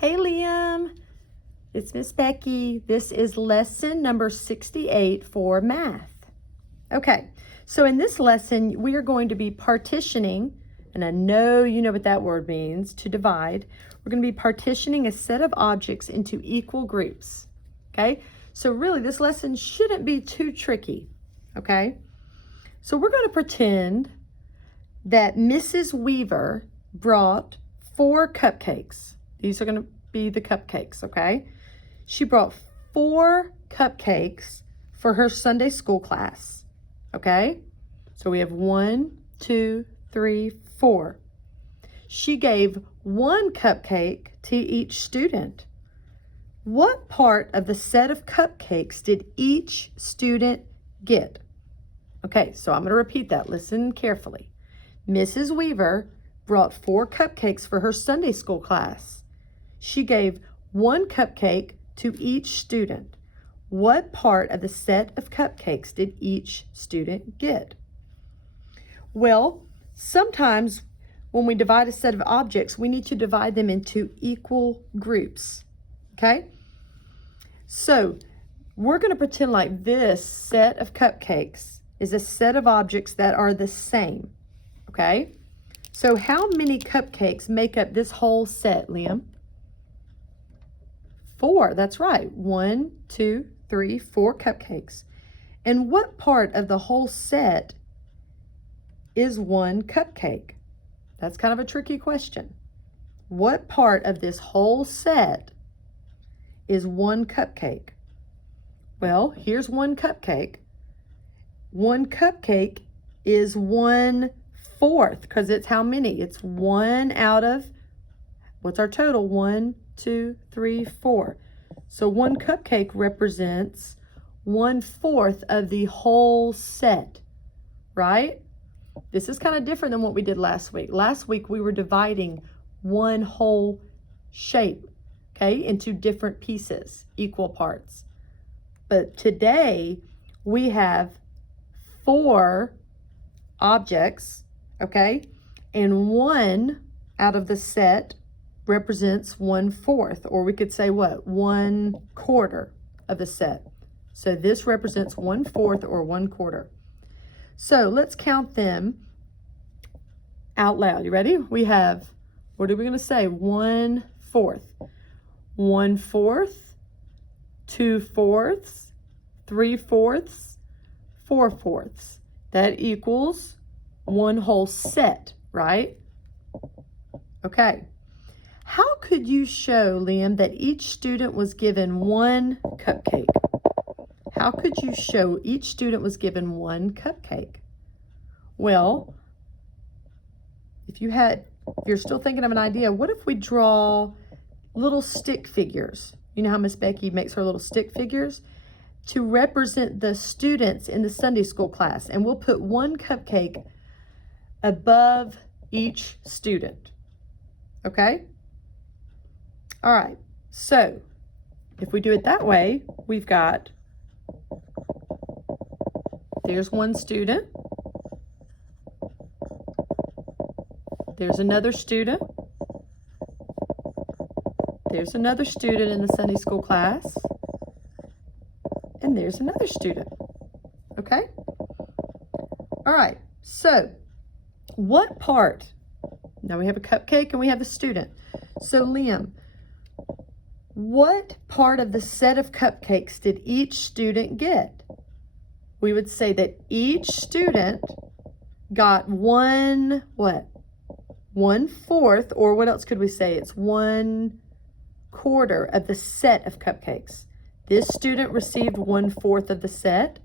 Hey Liam, it's Miss Becky. This is lesson number 68 for math. Okay, so in this lesson, we are going to be partitioning, and I know you know what that word means, to divide. We're going to be partitioning a set of objects into equal groups, okay? So really, this lesson shouldn't be too tricky, okay? So we're going to pretend that Mrs. Weaver brought 4 cupcakes. These are going to be the cupcakes, okay? She brought 4 cupcakes for her Sunday school class, okay? So we have 1, 2, 3, 4. She gave 1 cupcake to each student. What part of the set of cupcakes did each student get? Okay, so I'm going to repeat that. Listen carefully. Mrs. Weaver brought 4 cupcakes for her Sunday school class. She gave 1 cupcake to each student. What part of the set of cupcakes did each student get? Well, sometimes when we divide a set of objects, we need to divide them into equal groups, okay? So we're going to pretend like this set of cupcakes is a set of objects that are the same, okay? So how many cupcakes make up this whole set, Liam? 4, that's right. 1, 2, 3, 4 cupcakes. And what part of the whole set is 1 cupcake? That's kind of a tricky question. What part of this whole set is 1 cupcake? Well, here's 1 cupcake. 1 cupcake is 1/4, because it's how many? It's 1 out of, what's our total? 1, 2, 3, 4. So 1 cupcake represents 1/4 of the whole set, right? This is kind of different than what we did last week. Last week we were dividing 1 whole shape, okay, into different pieces, equal parts. But today we have 4 objects, okay, and 1 out of the set represents 1/4, or we could say what? 1/4 of the set. So this represents 1/4 or 1/4. So let's count them out loud. You ready? We have, what are we going to say? 1/4. 1/4, 2/4, 3/4, 4/4. That equals 1 whole set, right? Okay. How could you show, Liam, that each student was given 1 cupcake? How could you show each student was given 1 cupcake? Well, if you're still thinking of an idea, what if we draw little stick figures? You know how Miss Becky makes her little stick figures? To represent the students in the Sunday school class. And we'll put 1 cupcake above each student. Okay? All right, so if we do it that way, we've got, there's 1 student, there's another student, there's another student in the Sunday school class, and there's another student, okay? All right, so what part, now we have a cupcake and we have a student. So Liam, what part of the set of cupcakes did each student get? We would say that each student got 1, what? 1/4, or what else could we say? It's 1/4 of the set of cupcakes. This student received 1/4 of the set.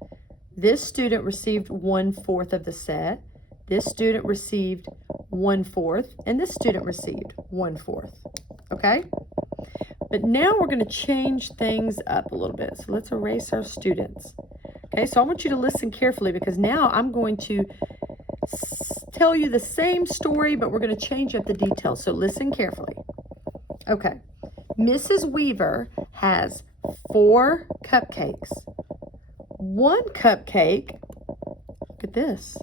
This student received 1/4 of the set. This student received 1/4, and this student received 1/4, okay? But now we're going to change things up a little bit. So let's erase our students. Okay, so I want you to listen carefully, because now I'm going to tell you the same story, but we're going to change up the details. So listen carefully. Okay, Mrs. Weaver has 4 cupcakes. 1 cupcake, look at this,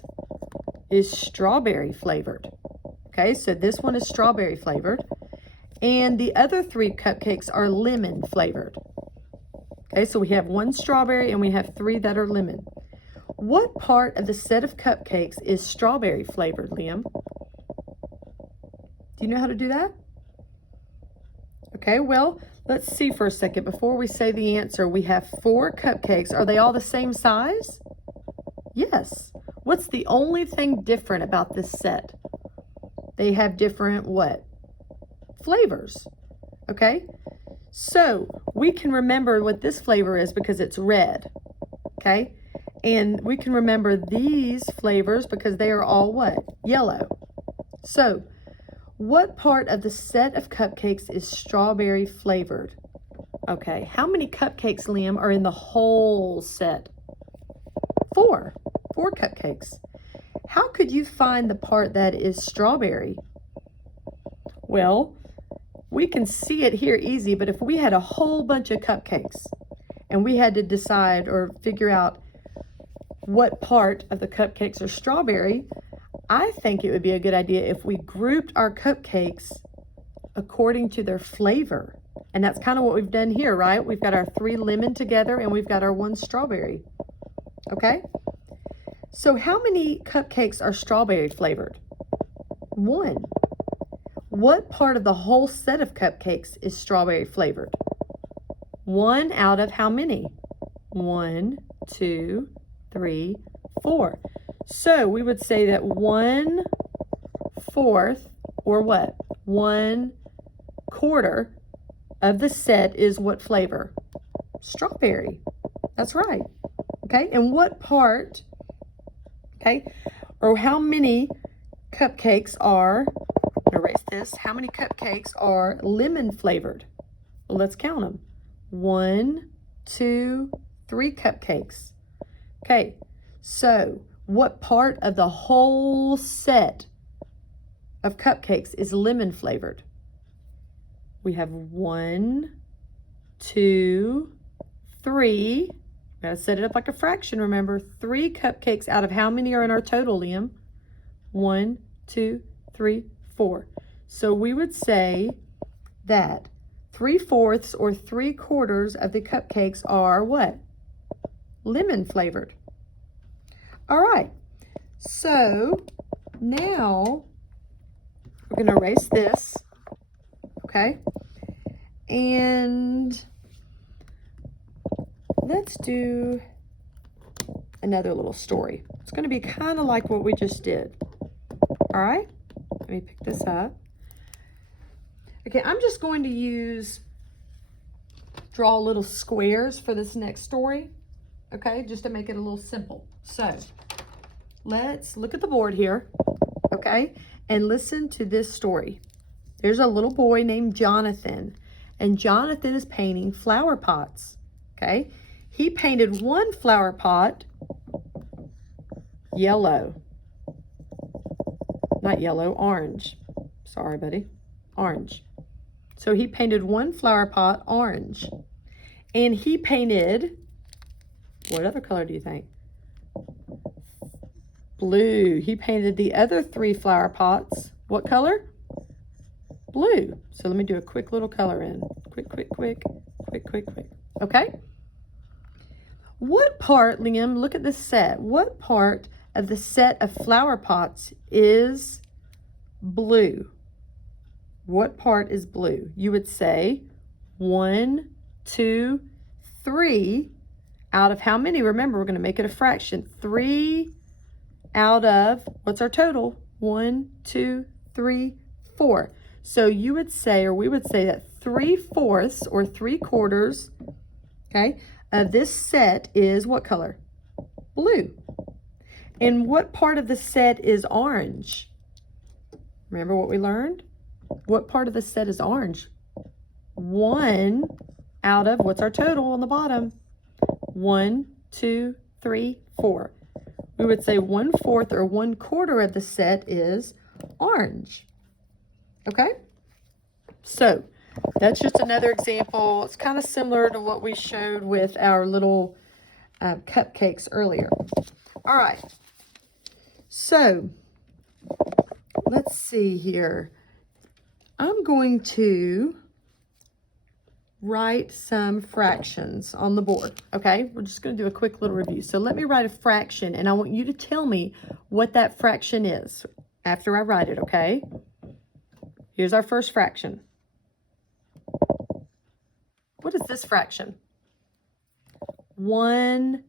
is strawberry flavored. Okay, so this one is strawberry flavored. And the other 3 cupcakes are lemon flavored. Okay, so we have 1 strawberry and we have 3 that are lemon. What part of the set of cupcakes is strawberry flavored, Liam? Do you know how to do that? Okay, well, let's see for a second. Before we say the answer, we have 4 cupcakes. Are they all the same size? Yes. What's the only thing different about this set? They have different what? Flavors. Okay? So we can remember what this flavor is because it's red. Okay? And we can remember these flavors because they are all what? Yellow. So what part of the set of cupcakes is strawberry flavored? Okay, how many cupcakes, Liam, are in the whole set? 4. 4 cupcakes. How could you find the part that is strawberry? Well, we can see it here easy, but if we had a whole bunch of cupcakes and we had to decide or figure out what part of the cupcakes are strawberry, I think it would be a good idea if we grouped our cupcakes according to their flavor. And that's kind of what we've done here, right? We've got our 3 lemon together and we've got our 1 strawberry. Okay? So how many cupcakes are strawberry flavored? 1. What part of the whole set of cupcakes is strawberry flavored? 1 out of how many? 1, 2, 3, 4. So we would say that 1/4 or what? 1/4 of the set is what flavor? Strawberry. That's right. Okay, and what part, okay, or how many cupcakes are, erase this, how many cupcakes are lemon flavored? Well, let's count them. 1, 2, 3 cupcakes. Okay, so what part of the whole set of cupcakes is lemon flavored? We have 1, 2, 3. We gotta set it up like a fraction, remember. 3 cupcakes out of how many are in our total, Liam? 1, 2, 3, 4. So we would say that 3/4 or 3/4 of the cupcakes are what? Lemon flavored. All right, so now we're going to erase this, okay? And let's do another little story. It's going to be kind of like what we just did. All right, let me pick this up. Okay, I'm just going to draw little squares for this next story, okay, just to make it a little simple. So let's look at the board here, okay, and listen to this story. There's a little boy named Jonathan, and Jonathan is painting flower pots, okay? He painted 1 flower pot yellow. Not yellow, orange. Sorry, buddy. Orange. So he painted 1 flower pot orange. And he painted, what other color do you think? Blue. He painted the other 3 flower pots. What color? Blue. So let me do a quick little color in. Quick. Okay? What part, Liam, look at this set. What part of the set of flower pots is blue? What part is blue? You would say 1, 2, 3 out of how many? Remember, we're going to make it a fraction. 3 out of, what's our total? 1, 2, 3, 4. So you would say, or we would say that 3/4 or 3/4, okay, of this set is what color? Blue. And what part of the set is orange? Remember what we learned? What part of the set is orange? 1 out of, what's our total on the bottom? 1, 2, 3, 4. We would say 1/4 or 1/4 of the set is orange. Okay? So that's just another example. It's kind of similar to what we showed with our little cupcakes earlier. All right. So let's see here. I'm going to write some fractions on the board, okay? We're just going to do a quick little review. So let me write a fraction, and I want you to tell me what that fraction is after I write it, okay? Here's our first fraction. What is this fraction? 1/2,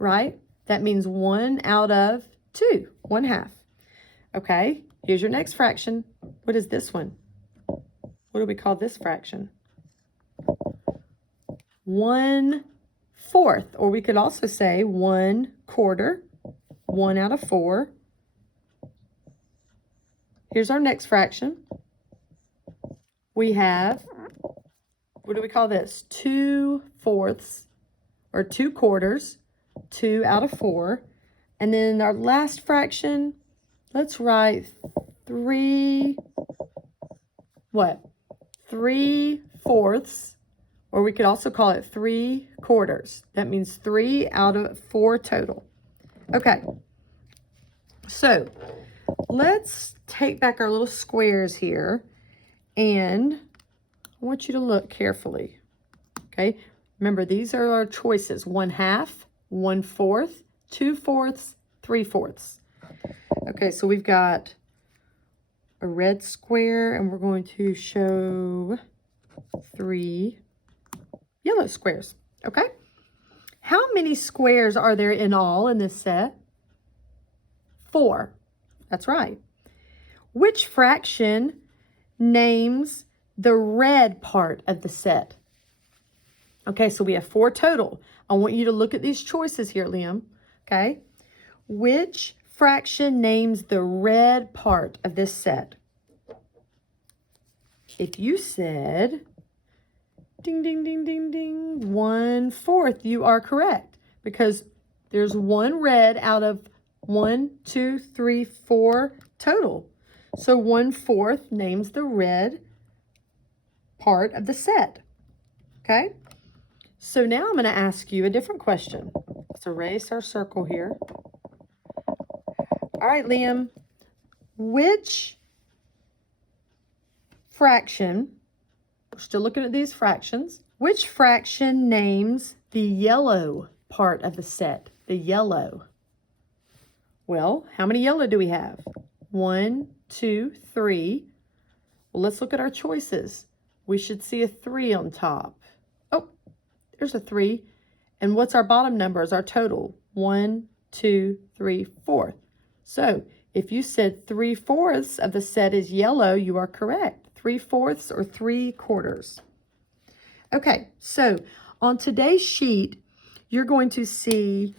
right? That means 1 out of 2, 1/2. Okay, here's your next fraction. What is this one? What do we call this fraction? 1/4, or we could also say 1/4, 1 out of 4. Here's our next fraction. We have, what do we call this? 2/4, or 2/4, 2 out of 4. And then our last fraction, let's write 3/4, or we could also call it 3/4. That means 3 out of 4 total. Okay, so let's take back our little squares here, and I want you to look carefully, okay? Remember, these are our choices: 1/2, 1/4, 2/4, 3/4. Okay, so we've got a red square, and we're going to show 3 yellow squares, okay? How many squares are there in all in this set? 4. That's right. Which fraction names the red part of the set? Okay, so we have 4 total. I want you to look at these choices here, Liam, okay? Which fraction names the red part of this set? If you said, ding, ding, ding, ding, ding, 1/4, you are correct, because there's 1 red out of 1, 2, 3, 4 total. So 1/4 names the red part of the set, okay? So now I'm going to ask you a different question. Let's erase our circle here. All right, Liam, which fraction, we're still looking at these fractions, which fraction names the yellow part of the set? The yellow. Well, how many yellow do we have? 1, 2, 3. Well, let's look at our choices. We should see a 3 on top. Oh, there's a 3. And what's our bottom numbers, our total? 1, 2, 3, 4. So if you said 3/4 of the set is yellow, you are correct. 3/4 or 3/4. Okay, so on today's sheet, you're going to see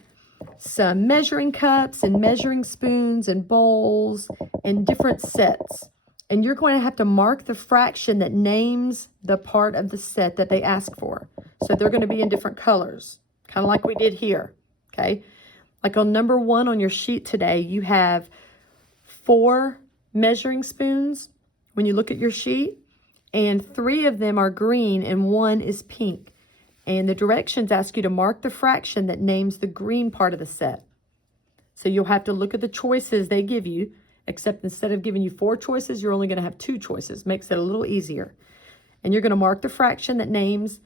some measuring cups and measuring spoons and bowls and different sets. And you're going to have to mark the fraction that names the part of the set that they ask for. So they're going to be in different colors, kind of like we did here, okay? Like on number 1 on your sheet today, you have 4 measuring spoons when you look at your sheet, and 3 of them are green and 1 is pink. And the directions ask you to mark the fraction that names the green part of the set. So you'll have to look at the choices they give you, except instead of giving you 4 choices, you're only going to have 2 choices. Makes it a little easier. And you're going to mark the fraction that names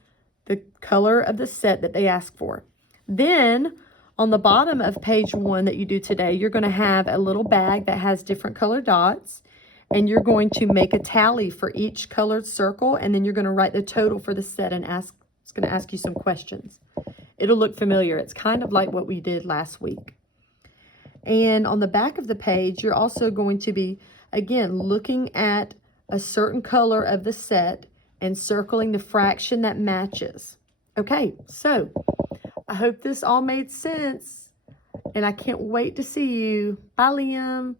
the color of the set that they ask for. Then on the bottom of page 1 that you do today, you're going to have a little bag that has different colored dots, and you're going to make a tally for each colored circle, and then you're going to write the total for the set and it's going to ask you some questions. It'll look familiar. It's kind of like what we did last week. And on the back of the page, you're also going to be, again, looking at a certain color of the set and circling the fraction that matches. Okay, so I hope this all made sense, and I can't wait to see you. Bye, Liam.